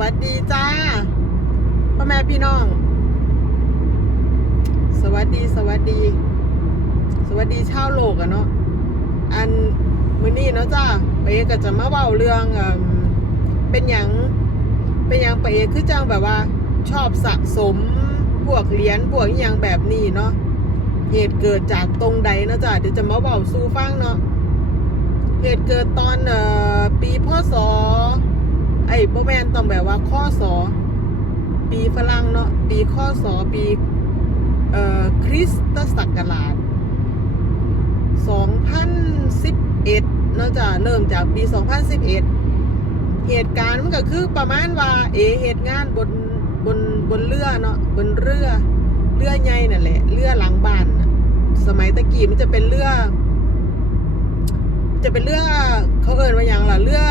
วัสดีจ้าพ่อแม่พี่น้อง สวัสดีสวัสดี สวัสดีชาวโลกอะเนาะอันมื้อนี้เนาะจ้าไปเอกก็จะมาเว้าเรื่องเอเป็นหยังเป็นหยังไปเอกคือจังแบบว่า ชอบสะสมพวกเหรียญพวกอหยังแบบนี้เนาะเหตุเกิดจากตรงใดเนาะจ้าเดี๋ยวจะมาเว้าสู่ฟังเนาะเหตุเกิดตอนเอ่อปีพศ ไอ้โบแมนต้องแบบว่าข้อสอปีฝรั่งเนาะปีข้อสอปีเอ่อคริสตศักราช2011เนาะจะเริ่มจากปี 2011 เหตุการณ์มันก็คือประมาณว่าเอเหตุงานบนบนบนเรือเนาะบนเรือเรือใหญ่นั่นแหละเรือหลังบ้านนะสมัยตะกี้มันจะเป็นเรือ จะเป็นเรือเขาเอ่นว่าอย่างล่ะเรือ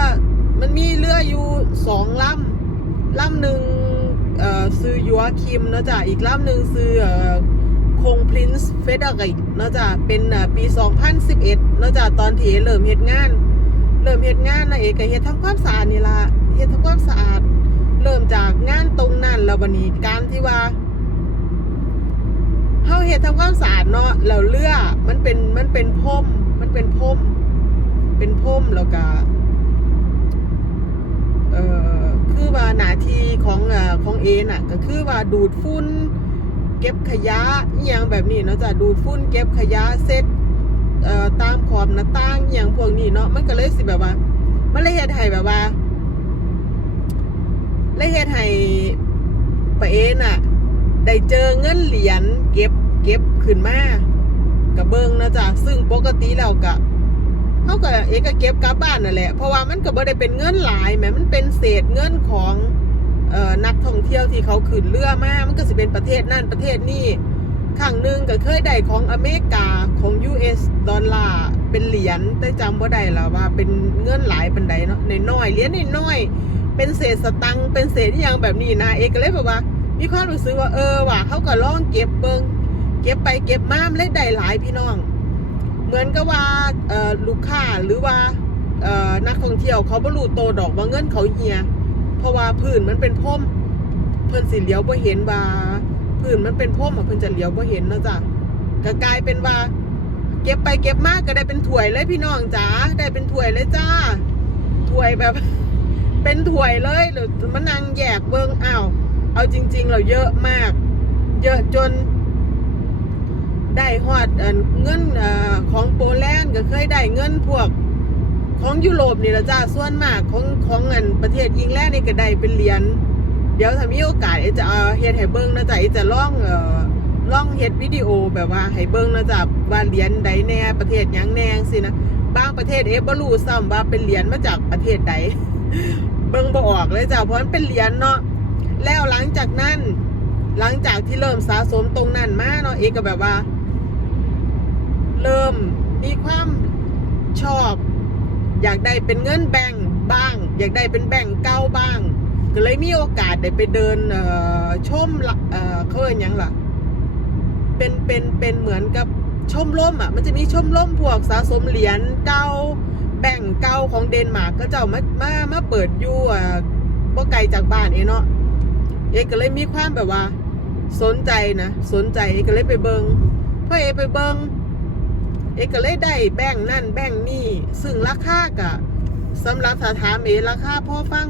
มันมีเรืออยู่สองลำลำหนึ่งซื้อยัวคิมนะจ้ะอีกลำหนึ่งซื้อคงพรินซ์เฟเดริกนะจ้ะเป็นเอ่อปี 2011เนะจ้ะตอนที่เริ่มเฮ็ดงาน เริ่มเฮ็ดงานนะเอกเฮ็ดทำความสะอาดนี่ละเฮ็ดทำความสะอาด เริ่มจากงานตรงนั้นแล้วบัดนี้การที่ว่าเฮาเฮ็ดทำความสะอาดเนาะแล้วเรือมันเป็นมันเป็นพรมมันเป็นพรมเป็นพรมแล้วก็ เอ่อคือว่าหน้าที่ของเอ่อของเอน่ะก็คือว่าดูดฝุ่นเก็บขยะอหย่างแบบนี้เนาะจ้ะดูดฝุ่นเก็บขยะเซ็ตเอ่อตามขอบหน้าต่างอหย่างพวกนี้เนาะมันก็เลยสิแบบว่า มันเลยเฮ็ดให้แบบว่าเลยเฮ็ดให้ปะเอน่ะ ได้เจอเงินเหรียญเก็บเก็บขึ้นมากับเบิงนะจ๊ะซึ่งปกติแล้วก็ เขาก็เอกเก็บกลับบ้านนั่นแหละ เพราะว่ามันก็บ่ได้เป็นเงินหลายแหมมันเป็นเศษเงินของเอ่อนักท่องเที่ยวที่เขาขึ้นเรือมามันก็สิเป็นประเทศนั่นประเทศนี้ครั้งหนึ่งก็เคยได้ของอเมริกาของ US ดอลลาร์เป็นเหรียญแต่จำบ่ได้แล้วว่าเป็นเงินหลายปันใดเนาะน้อยๆเหรียญน้อยๆเป็นเศษสตังค์เป็นเศษอหย่างแบบนี้นะเอกเลยแบบว่า มีความรู้สึกว่าเออว่ะเขาก็ลองเก็บเบิงเก็บไปเก็บมามเลยได้หลายพี่น้อง เหมือนกับว่าลูกค้าหรือว่านักท่องเที่ยวเขาบ่รู้โตดอกว่าเงินเขาเหียเพราะว่าพื้นมันเป็นพรมเพิ่นสิเหลียวบ่เห็นว่าพื้นมันเป็นพรมอะเพิ่นจะเหลียวบ่เห็นนะจ้ะก็กลายเป็นว่า เก็บไปเก็บมากก็ได้เป็นถ้วยเลยพี่น้องจ๋าได้เป็นถ้วยเลยจ้าถ้วยแบบ เป็นถ้วยเลยหรือมานั่งแยกเบิ่งอ้าวเอาจริง ๆ เราเยอะมาก เยอะจน ได้ฮอดเงินอของโปแลนด์ก็เคยได้เงินพวกของยุโรปนี่ละจ้าส่วนมากของของเงินประเทศยิงแล่นี่ก็ได้เป็นเหรียญเดี๋ยวถ้ามีโอกาสเอจะเอาเฮ็ดให้เบิ่งนะจ๊ะเอจะลองเอ่อลองเฮ็ดวิดีโอแบบว่าให้เบิ่งนะจ๊ะว่าเหรียญใดแน่ประเทศยังแน่สินะบางประเทศเอบ่รู้ซ้ำว่าเป็นเหรียญมาจากประเทศใดเบิ่งบ่ออกเลยจ้ะเพราะมันเป็นเหรียญเนาะแล้วหลังจากนั้นหลังจากที่เริ่มสะสมตรงนั้นมาเนาะเอกก็แบบว่า เริ่มมีความชอบ อยากได้เป็นเงินแบ่งบ้าง อยากได้เป็นแบ่งเก้าบ้าง ก็เลยมีโอกาสได้ไปเดินช่อชมเขาเอ่ยยังล่ะ เป็นเป็นเป็นเหมือนกับชมรมอะ มันจะมีชมรมพวกสะสมเหรียญเก้าแบ่งเก้าของเดนมาร์กก็จะเอามามามาเปิดอยู่อะบ่ไกลจากบ้านเอเนาะเอก็เลยมีความแบบว่า สนใจนะ สนใจเอก็เลยไปเบิงพอเอไปเบิง เอกก็เลยได้แบ่งนั่นแบ่งนี่ซึ่งราคากะสำหรับสถามเอราคาพ่อฟัง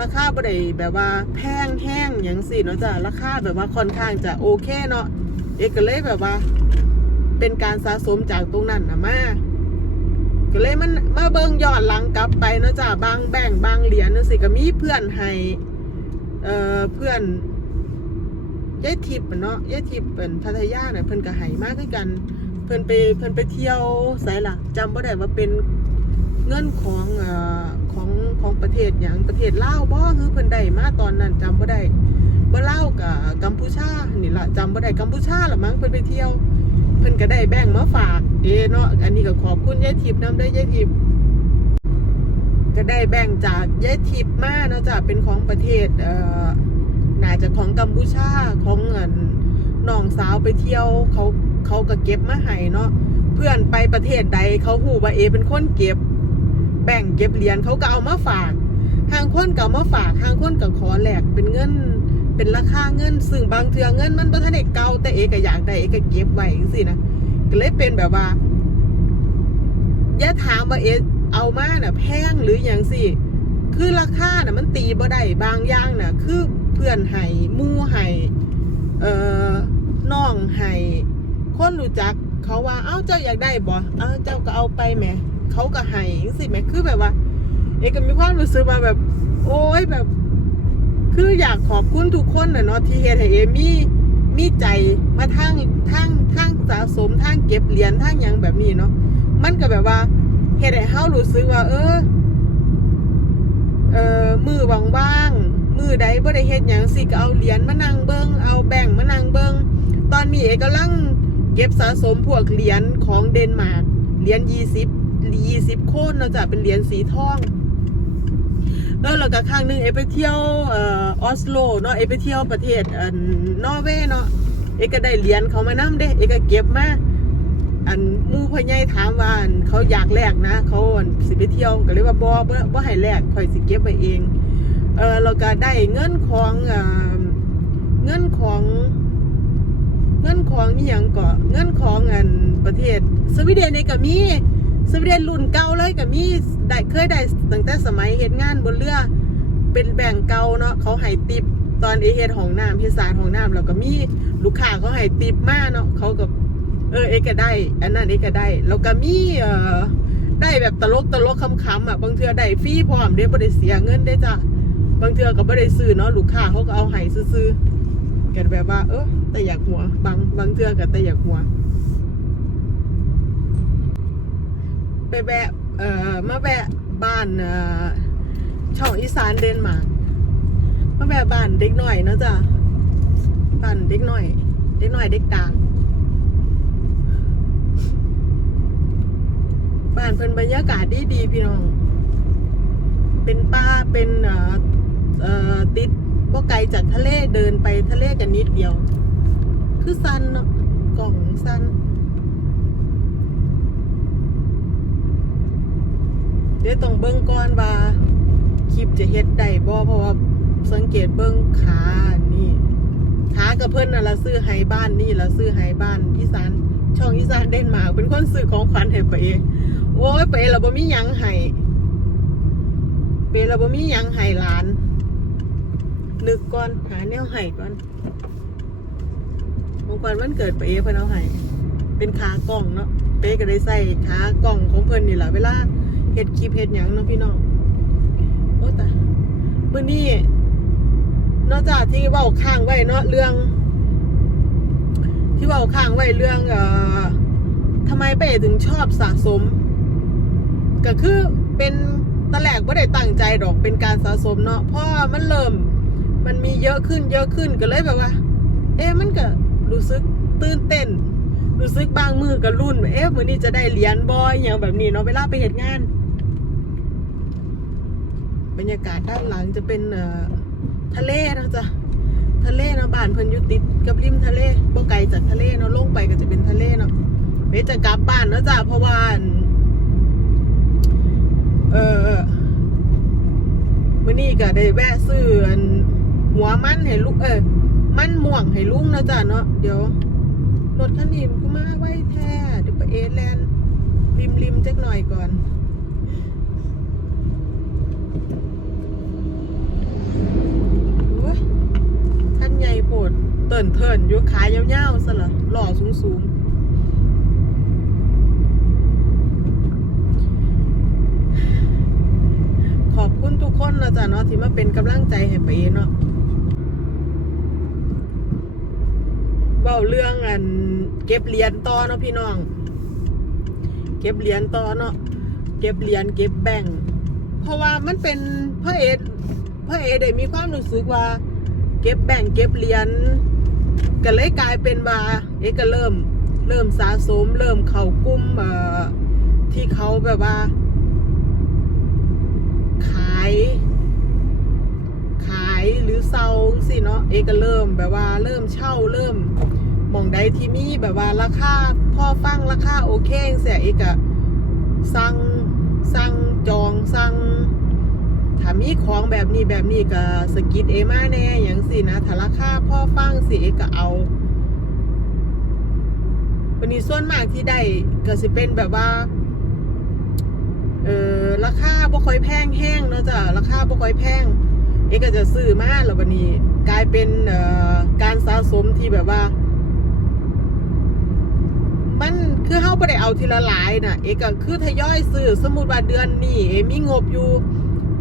ราคาบ่ได้แบบว่าแพงแห้งอย่างสิเนาะจ้ะราคาแบบว่าค่อนข้างจะโอเคเนาะเอกก็เลยแบบว่า เป็นการสะสมจากตรงนั้นนะมาก็เลยมันมาเบิงย้อนหลังกลับไปเนาะจ้ะบางแบ่งบางเหรียญนั่นสิก็มีเพื่อนให้เอ่อเพื่อนยายทิพย์อะเนาะยายทิพย์เป็นพัทยาเนี่ยเพิ่นก็ให้มากคือกัน พิ่นไปเพิ่นไปเที่ยวไสล่ะจำบ่ได้ว่าเป็นเงินของเอ่อของของประเทศหยังประเทศลาวบ่คือเพิ่นได้มาตอนนั้นจำบ่ได้บ่ลาวกับกัมพูชานี่ล่ะจำบ่ได้กัมพูชาละมั้งเพิ่นไปเที่ยว เพิ่นก็ได้แบ่งมาฝากเด้เนาะอันนี้ก็ขอบคุณยายทิพย์นำเด้ยายทิพย์ก็ได้แบ่งจากยายทิพย์มาเนาะจ้ะเป็นของประเทศเอ่อน่าจะของกัมพูชาของเงินน้องสาวไปเที่ยวเขา เขาก็เก็บมาให้เนาะเพื่อนไปประเทศใดเขาหูว่าเอ เป็นคนเก็บ แบ่งเก็บเหรียญเขาก็เอามาฝากทางคนก็มาฝากทางคนก็ขอแหลกเป็นเงินเป็นราคาเงิน ซึ่งบางเทือเงินมันบ่ทันได้เก่าแต่เอก็อยากได้เอก็เก็บไว้จังซี่นะก็เลยเป็นแบบว่าอย่าถามว่าเอเอามาน่ะแพงหรือหยังสิคือราคาน่ะมันตีบ่ได้บางอย่างน่ะ คือเพื่อนให้มู่ให้เอ่อน้องให้ คนรู้จักเขาว่า เอ้าเจ้าอยากได้บ่เอ้าเจ้าก็เอาไปแหมเขาก็ให้จังซี่แหมคือแบบว่า เอก็มีความรู้สึกว่าแบบ โอ้ยแบบ คืออยากขอบคุณทุกคนนะเนาะที่เฮ็ดให้เอมีมีใจมาทางทางทางสะสมทางเก็บเหรียญทางยังแบบนี้เนาะมันก็แบบว่าเฮ็ดให้เฮารู้สึกว่า เออเอ่อมือว่างๆมือใดบ่ได้เฮ็ดหยังสิก็เอาเหรียญมานั่งเบิ่งเอาแบ่งมานั่งเบิ่งตอนนี้เอกกำลัง เก็บสะสมพวกเหรียญของเดนมาร์กเหรียญ20 20โคนเนาจะเป็นเหรียญสีทองแล้วเราก็ครั้งหนึ่งเอไปเที่ยวออสโลเนาะเอไปเที่ยวประเทศอันอร์เวย์เนาะเอก็ได้เหรียญเขามานํเด้เอก็เก็บมาอันมู่พ่อใหญ่ถามว่าอันเขาอยากแลกนะ เขาอันสิไปเที่ยวก็เลยว่าบ่บ่บ่ให้แลกข่อยสิเก็บไว้เองเออแล้วก็ได้เงินของเอเงินของ เงินของนี่ยังก็เงินของอันประเทศ สวีเดนนี่ก็มีสวีเดนรุ่นเก่าเลยก็มีได้เคยได้ตั้งแต่สมัยเฮ็ดงานบนเรือเป็นแบ่งเก่าเนาะเขาให้ติปตอนเอเฮ็ดห้องน้ำเฮ็ดสารห้องน้ำแล้วก็มีลูกค้าเขาให้ติปมาเนาะเขาก็เออเอก็ได้ อันนั้นเอก็ได้แล้วก็มีเอ่อได้แบบตลกตลกคำๆอะบางเทือได้ฟรีพร้อมเด้บ่ได้เสียเงินได้จ้ะบางเทือก็บ่ได้ซื้อเนาะลูกค้าเขาก็เอาให้ซื้อๆ กันแบบว่า เออแต่อยากหัว บางบางเทื่อกับแต่อยากหัว ไปแวะเอ่อมาแวะบ้านเอ่อช่องอีสานเดนมาร์กมาแวะบ้านเด็กหน่อยเนาะจ้ะบ้านเด็กหน่อย เด็กหน่อยเด็กกลางบ้านเพิ่นบรรยากาศดีดีพี่น้อง เป็นป่าเป็นเอ่อเอ่อติด บ่ไกลจากทะเลเดินไปทะเลกันนิดเดียว คือสั้นเนาะกล่องสั้นเดี๋ยวต้องเบิ่งก่อนว่าคลิปจะเฮ็ดได้บ่เพราะว่าสังเกตเบิ่งขานี่ขากับเพิ่นน่ะละซื้อให้บ้านนี่ละซื้อให้บ้านอีสานช่องอีสานเดนมาร์กเป็นคนซื้อของขวัญให้ไปเองโอ้ยไปเราบ่มียังให้เปเราบ่มียังให้หลาน นึกก่อน หาแนวให้ก่อนของขวัญวันเกิดไปเอเพิ่นเอาให้เป็นขากล่องเนาะเป๊ก็ได้ใส่ขากล่องของเพิ่นนี่แหละเวลาเฮ็ดคลิปเฮ็ดหยังเนาะพี่น้องโอ้ตายมื้อนี้นอกจากที่เว้าค้างไว้เนาะเรื่อง ที่เว้าค้างไว้เรื่อง เอ่อทำไมเป้ถึงชอบสะสม ก็คือเป็นตะแหลกไม่ได้ตั้งใจดอกเป็นการสะสมเนาะเพราะมันเริ่ม อะขึ้น เยอะขึ้นก็เลยแบบว่า เอ๊ะมันก็รู้สึกตื่นเต้น รู้สึกบางมือกับรุ่น เอ๊ะมือนี้จะได้เหรียญบอยอย่างแบบนี้เนาะเวลาไปเหตุงาน บรรยากาศด้านหลังจะเป็นทะเลนะจ๊ะทะเลนะบ้านเพิ่นอยู่ติดกับริมทะเลบ่ไกลจากทะเลเนาะลงไปก็จะเป็นทะเลเนาะเวจะกลับบ้านนะจ้ะเพราะว่าเออมื้อนี้ก็ได้แวะซื้อ หัวมันให้ลูกเออมันม่วงให้ลุงนะจ๊ะเนาะเดี๋ยวรถคันนี้มันก็มาไว้แท้เดี๋ยวไปเอแลนด์ริมริมจักหน่อยก่อนท่านใหญ่โพดเติ่นเทินอยู่ขายาวๆซะเหรอหล่อสูงๆขอบคุณทุกคนนะจ๊ะเนาะที่มาเป็นกำลังใจให้ไปเนาะ เว้าเรื่องอัน เก็บเหรียญต่อเนาะพี่น้อง เก็บเหรียญต่อเนาะเก็บเหรียญเก็บแบ่งเพราะว่ามันเป็นพระเอกพระเอกได้มีความรู้สึกว่า เก็บแบ่งเก็บเหรียญก็เลยกลายเป็นว่าเอกก็เริ่ม เริ่มสะสม เริ่มเข้ากลุ่มเอ่อที่เขาแบบว่า ขาย ขายหรือเซาสิเนาะเอกก็เริ่มแบบว่า เริ่มเช่าเริ่ม มองใดที่มีแบบว่าราคาพ่อฟังราคาโอเคเสียเอกอะสั่งสั่งจองสั่งถ้ามีของแบบนี้แบบนี้ก็สกิดเอมาแน่อย่างสินะถ้าราคาพ่อฟังสิเอก็เอาวันนี้ส่วนมากที่ได้ก็สิเป็นแบบว่าเออราคาบ่ค่อยแพงแห้งเนาะจ้ะราคาบ่ค่อยแพงเอกก็จะซื้อมาแล้ววันนี้กลายเป็นเอ่อการสะสมที่แบบว่า มัน คือเฮาบ่ได้เอาทีละหลายน่ะ เอกก็คือทยอยซื้อสมมุติว่าเดือนนี้เอมีงบอยู่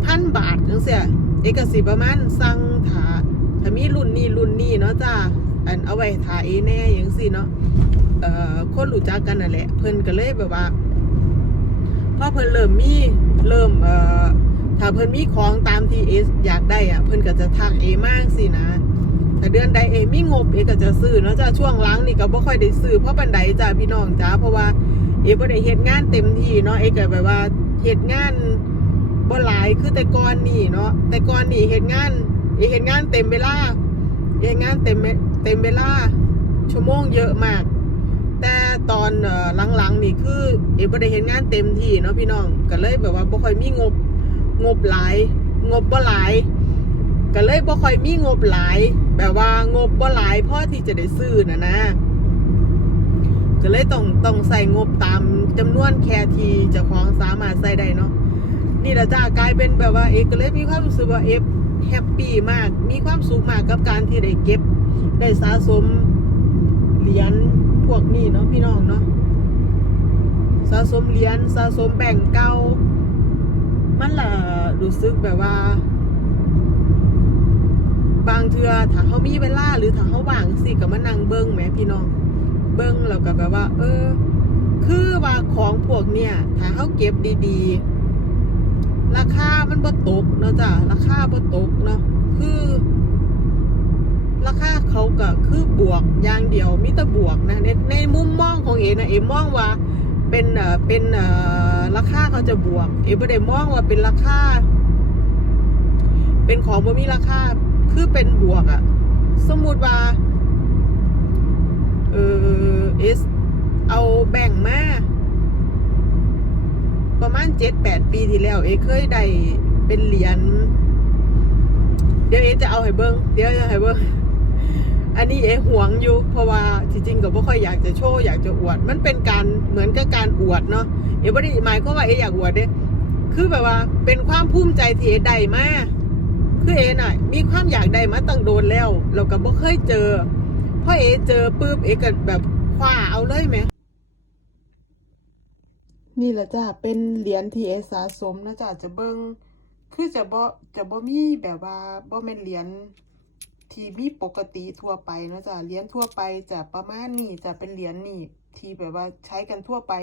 พันบาทจังซี่เอกก็สิประมาณสั่งถาถ้ามีรุ่นนี้รุ่นนี้เนาะจ้าอันเอาไว้ถาเอแน่จังซี่เนาะเอ่อคนรู้จักกันนั่นแหละ เพิ่นก็เลยแบบว่าพอเพิ่นเริ่มมีเริ่มเอ่อถ้าเพิ่นมีของตามที่เออยากได้อะ เพิ่นก็จะทักเอมากสินะ แต่เดือนใดเอมีงบเอก็จะซื้อเนาะจ้าช่วงหล้างนี่ก็บ่ค่อยได้ซื้อเพราะปันใดจ้าพี่น้องจ้าเพราะว่าเอบ่ได้เฮ็ดงานเต็มที่เนาะเอก็แบบว่าเฮ็ดงานบ่หลายคือแต่ก่อนนี่เนาะแต่ก่อนนี่เฮ็ดงานเอเฮ็ดงานเต็มเวลาเฮ็ดงานเต็มเต็มเวลาชั่วโมงเยอะมาก แต่ตอนเอ่อหลังๆนี่คือเอบ่ได้เฮ็ดงานเต็มที่เนาะพี่น้องก็เลยแบบว่าบ่ค่อยมีงบงบหลาย งบบ่หลายก็เลยบ่ค่อยมีงบหลาย แบบว่างบบ่หลายพอที่จะได้ซื้อนะนะ ก็เลยต้องต้องใส่งบตามจำนวนแค่ที่จ้าของสามารถใส่ได้เนาะนี่แหละจ้ากลายเป็นแบบว่าเอก็เลยมีความรู้สึกว่าเอฟแฮปปี้มาก มีความสุขมากกับการที่ได้เก็บ ได้สะสมเหรียญพวกนี้เนาะพี่น้องเนาะสะสมเหรียญสะสมแบ่งเก่ามันล่ะรู้สึกแบบว่า บางเทือถ้าเขามีเวลาหรือถ้าเขาว่างสิก็มานั่งเบิ้งแหมพี่น้อง เบิ้งแล้วก็แบบว่า เออ คือว่าของพวกเนี่ยถ้าเขาเก็บดีๆ ราคามันบ่ตกเนาะจ้ะราคาบ่ตกเนาะคือ ราคาเขาก็คือบวกอย่างเดียวมีแต่บวกนะในในมุมมองของเอนะเอมองว่า เป็นเอ่อเป็นเอ่อราคาเขาจะบวก เอไม่ได้มองว่าเป็นราคาเป็นของบ่มีราคา คือเป็นบวกอะสมมุติว่า เออเอสเอาแบ่งมาประมาณเจ็ดแปดปีที่แล้ว เอเคยได้เป็นเหรียญเดี๋ยวเอจะเอาให้เบิ้งเดี๋ยวจะให้เบิ้งอันนี้เอหวงอยู่ เพราะว่าจริงๆก็บ่ค่อยอยากจะโชว์อยากจะอวด มันเป็นการเหมือนกับการอวดเนาะเอไม่ได้หมายความว่าเออยากอวดเด้คือแบบว่าเป็นความภูมิใจที่เอได้มา คือเอน่ะ มีความอยากได้มาตั้งโดนแล้วเราก็บ่เคยเจอพอเอเจอปุ๊บเอก็แบบคว้าเอาเลยไหมนี่แหละจ้ะเป็นเหรียญที่เอสะสมนะจ้ะจะเบิงคือจะบ่จะบ่มีแบบว่าบ่แม่นเหรียญที่มีปกติทั่วไปนะจ้ะเหรียญทั่วไปจะประมาณนี้จะเป็นเหรียญนี่ที่แบบว่าใช้กันทั่วไป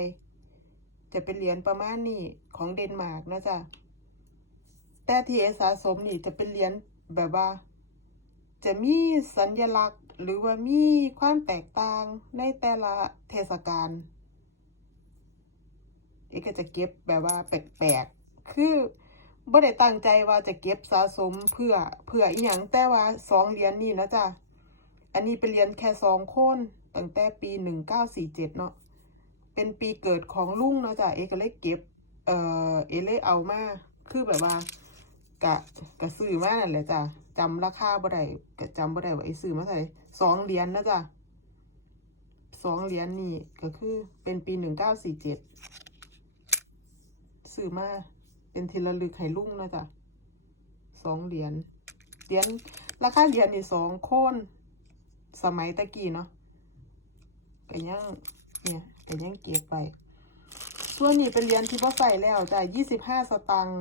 จะเป็นเหรียญประมาณนี้ของเดนมาร์กนะจ้ะ แต่ที่เอสะสมนี่จะเป็นเหรียญแบบว่า จะมีสัญลักษณ์ หรือว่ามีความแตกต่างในแต่ละเทศกาลเอก็จะเก็บแบบว่าแปลกๆ คือบ่ได้ตั้งใจว่าจะเก็บสะสมเพื่อเพื่ออีหยังแต่ว่าสองเหรียญนี่นะจ๊ะ อันนี้เป็นเหรียญแค่สองคนตั้งแต่ปีหนึ่งเก้าสี่เจ็ดเนาะ เป็นปีเกิดของลุงเนาะจ้ะเอก็เลยเก็บ เออเอเลยเอามา คือแบบว่า กะกะซื้อมานั่นแหละจ้ะจำราคาบ่ได้กะจำบ่ได้ว่าไอ้ซื้อมาเท่าไหร่สองเหรียญนะจ้ะสองเหรียญนี่ก็คือเป็นปีหนึ่งเก้าสี่เจ็ดซื้อมาเป็นทีละลึกให้ลุ่งนะจ้ะสองเหรียญเหรียญราคาเหรียญนี่สองโคนสมัยตะกี้เนาะก็ยังเนี่ยก็ยังเก็บไปส่วนนี้เป็นเหรียญที่พ่อใส่แล้วจ้ะยี่สิบห้าสตางค์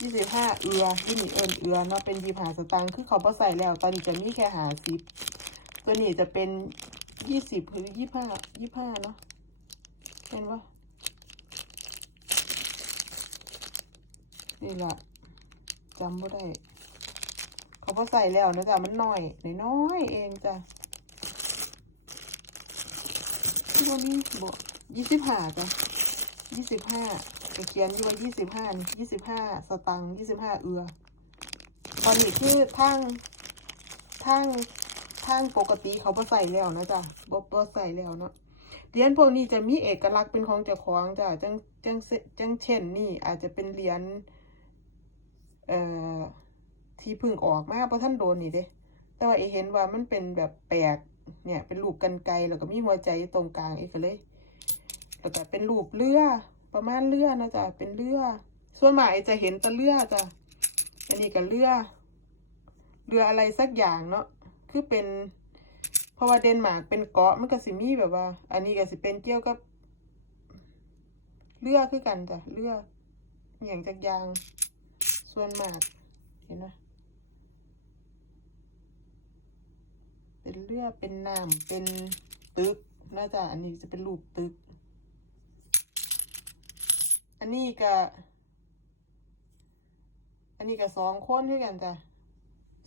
ยี่สิบห้าเอือที่นี่เอิญเอือเนาะเป็นยีหาสตางค์คือเขาพอใส่แล้ว ตอนนี้จะมีแค่หาสิบตัวนี้จะเป็นยี่สิบหรือยี่ห้ายี่ห้าเนาะเป็นว่านี่แหละจำไม่ได้ เขาพอใส่แล้วนะจ๊ะมันน้อยน้อยเองจ้ะที่วันนี้บอกยี่สิบห้าจ้ะยี่สิบห้า จะเขียนอยู่ว่ายี่สิบห้ายี่สิบห้าสตังค์ยี่สิบห้าเอือ ตอนนี้คือทางทางทางปกติเขาบ่ใส่แล้วนะจ๊ะบ่บ่ใส่แล้วเนาะเหรียญพวกนี้จะมีเอกลักษณ์เป็นของเจ้าของจ้ะจังจังจังเช่น นี่อาจจะเป็นเหรียญเอ่อที่พึ่งออกมาเพราะท่านโดนนี่เด้แต่ว่าเอเห็นว่ามันเป็นแบบแปลกเนี่ยเป็นรูปกันไกลแล้วก็มีหัวใจอยู่ตรงกลางเอก็เลยแล้วก็เป็นรูปเรือ ประมาณเรือนะจ๊ะเป็นเรือส่วนมากจะเห็นต่เรือจ้ะอันนี้ก็เรือเรืออะไรสักอย่างเนาะคือเป็น เพราะว่าเดนมาร์กเป็นเกาะมันก็สิมีแบบว่า อันนี้ก็สิเป็นเกี่ยวกับเรือคือกันจ้ะเรืออหย่างจากยางส่วนมากเห็นไหมเป็นเรือเป็นน้ำเป็นตึกนะจ๊ะอันนี้จะเป็นรูปตึก อันนี้ก็อันนี้ก็สองคนด้วยกันจ้ะ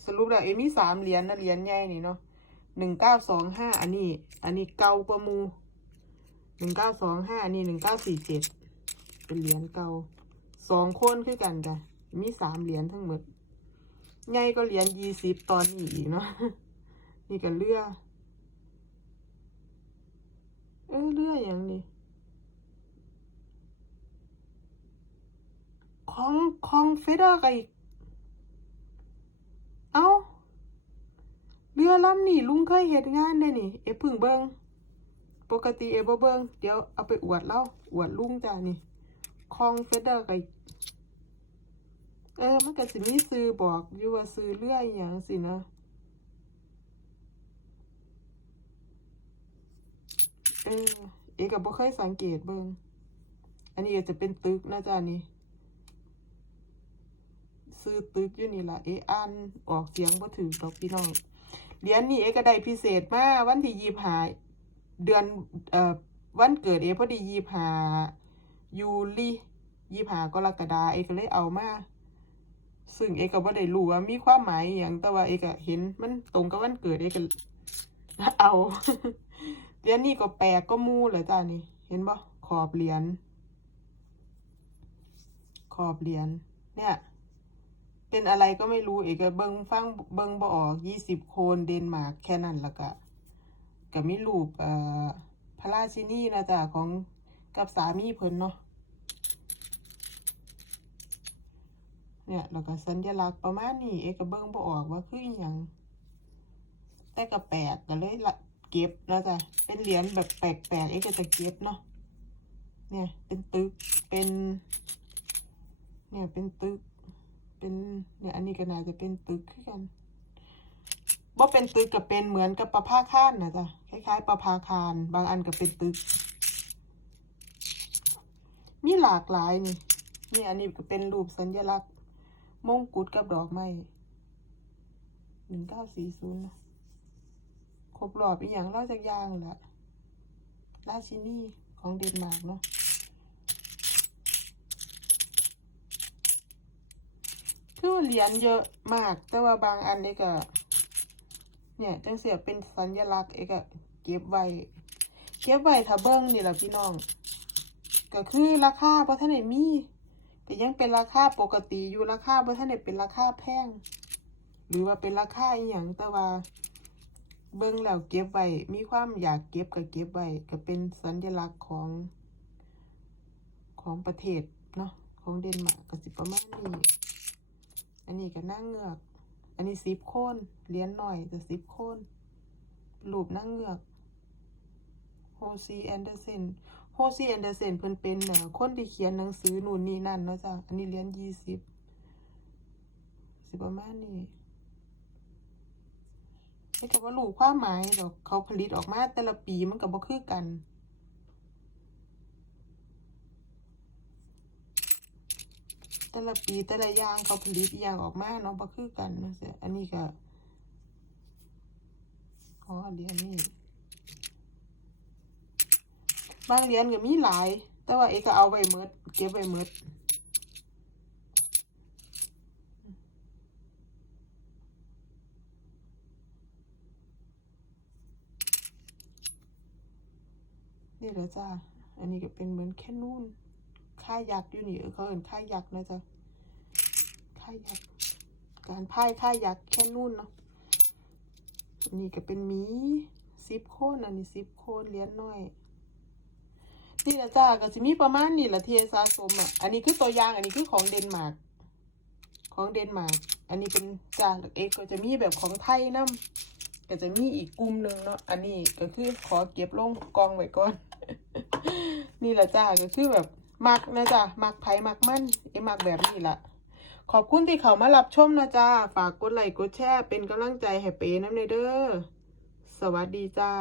สรุปแล้วเอมีสามเหรียญนะเหรียญใหญ่นี่เนาะหนึ่งเก้าสองห้าอันนี้ อันนี้เก่ากว่ามูหนึ่งเก้าสองห้าอันนี้หนึ่งเก้าสี่เจ็ดเป็นเหรียญเก่าสองคนคือกันจ้ะมีสามเหรียญทั้งหมดใหญ่ก็เหรียญยี่สิบตอนนี้อีกเนาะนี่ก็เรือเออเรืออย่างนี้ ของของเฟเดอร์กับอีก เอ้า เรือลำนี่ลุงเคยเห็นงานได้นี่ เอพึ่งเบิงปกติเอบ่เบิงเดี๋ยวเอาไปอวดเล่าอวดลุงจ้านี่ของเฟเดอร์กับเออ มันก็สิมีซื้อบอกอยู่ว่าซื้อเรืออย่างสินะ เออ เอกับบ่เคยสังเกตเบิงอันนี้ก็จะเป็นตึกนะจ้านี่ ซื้อตึกอยู่นี่ละเออ่านออกเสียงบ่ถือดอกพี่น้องเหรียญนี่เอก็ได้พิเศษมาวันที่ยี่หาเดือนเอ่อวันเกิดเอพอดียี่หายูลียี่หากรกฎาเอก็เลยเอามาซึ่งเอก็บ่ได้รู้ว่ามีความหมายอย่างแต่ว่าเอก็เห็นมันตรงกับวันเกิดเอก็เอาเหรียญนี่ก็แปลกก็มูเลยจ้านี่ เห็นบ่ขอบเหรียญขอบเหรียญเนี่ย เป็นอะไรก็ไม่รู้เอกก็เบิงฟังเบิงบ่ออกยี่สิบโคนเดนมาร์กแค่นั้นละก็ก็มีรูปเอ่อพระราชินีนะจ๊ะของกับสามีเพิ่นเนาะเนี่ยแล้วก็สัญลักษณ์ประมาณนี้เอกเบิงบ่ออกว่าคืออหยังแต่ก็แปลกก็เลยเก็บนะจ๊ะเป็นเหรียญแบบแปลกๆเอกจะเก็บเนาะเนี่ยเป็นตึกเป็น เนี่ยเป็นตึก เป็นเนี่ยอันนี้ก็น่าจะเป็นตึกคือกันว่าเป็นตึกกับเป็นเหมือนกับประภาคารนะจ๊ะคล้ายๆประภาคารบางอันก็เป็นตึก มีหลากหลายนี่นี่อันนี้ก็เป็นรูปสัญลักษณ์มงกุฎกับดอกไม้หนึ่งเก้าสี่ศูนย์ครบรอบอีกอย่างเล่าจากยางแหละราชินีของเดนมาร์กเนาะ คือว่าเหรียญเยอะมาก แต่ว่าบางอันนี่ก็ เนี่ยจังเสียเป็นสัญลักษณ์เอกเก็บไว้ เก็บไว้ถ้าเบิ้งนี่แหละพี่น้อง ก็คือราคาเพราะท่านไหนมีก็ยังเป็นราคาปกติอยู่ราคาเพราะท่านไหนเป็นราคาแพง หรือว่าเป็นราคาอหย่างแต่ว่าเบิ้งแล้วเก็บไว้ มีความอยากเก็บก็เก็บไว้ ก็เป็นสัญลักษณ์ของ ของประเทศเนาะ ของเดนมาร์กก็สิประมาณนี้ อันนี้ก็นั่งเงือก อันนี้สิบโคนเหรียญหน่อยจะสิบโคนรูปนั่งเงือกโฮซีแอนเดอร์เซนโฮซีแอนเดอร์เซนเพิ่นเป็นเอ่อคนที่เขียนหนังสือนู่นนี่นั่นเนาะจ้ะอันนี้เหรียญยี่สิบสิประมาณนี้ไม่ก็ว่ารู้ความหมายดอกเขาผลิตออกมาแต่ละปีมันก็บ่คือกัน แต่ละปีแต่ละอย่างเขาผลิตอย่างออกมาเนาะบ่คือกันนะเสียอันนี้ก็อ๋อเหรียญนี่บางเหรียญก็มีหลาย แต่ว่าเอกก็เอาไว้หมดเก็บไว้หมดนี่แหละจ้า อันนี้ก็เป็นเหมือนแค่นู่น ค่ายักษ์อยู่นี่เอเขาเอินค่ายักษ์นะจ๊ะค่ายยักษ์การพ่ายค่ายยักษ์แค่นู่นเนาะนนี้ก็เป็นมีซิปโคนอันนี้ซิปโคนเหรียญน้อยนี่แหละจ้าก็จะมีประมาณนี้แหละเทียสะสมอะอันนี้คือตัวอย่างอันนี้คือของเดนมาร์กของเดนมาร์กอันนี้เป็นจ้าเอกก็จะมีแบบของไทยนํก็จะมีอีกกลุ่มหนึ่งเนาะอันนี้ก็คือขอเก็บลงกองไว้ก่อน นี่แหละจ้าก็คือแบบ มักนะจ๊ะมักไผมักมั่นเอ้มักแบบนี้ละขอบคุณที่เขามารับชมนะจ๊ะฝากกดไลค์กดแชร์เป็นกำลังใจให้เป้น้ำในเด้อสวัสดีจ้า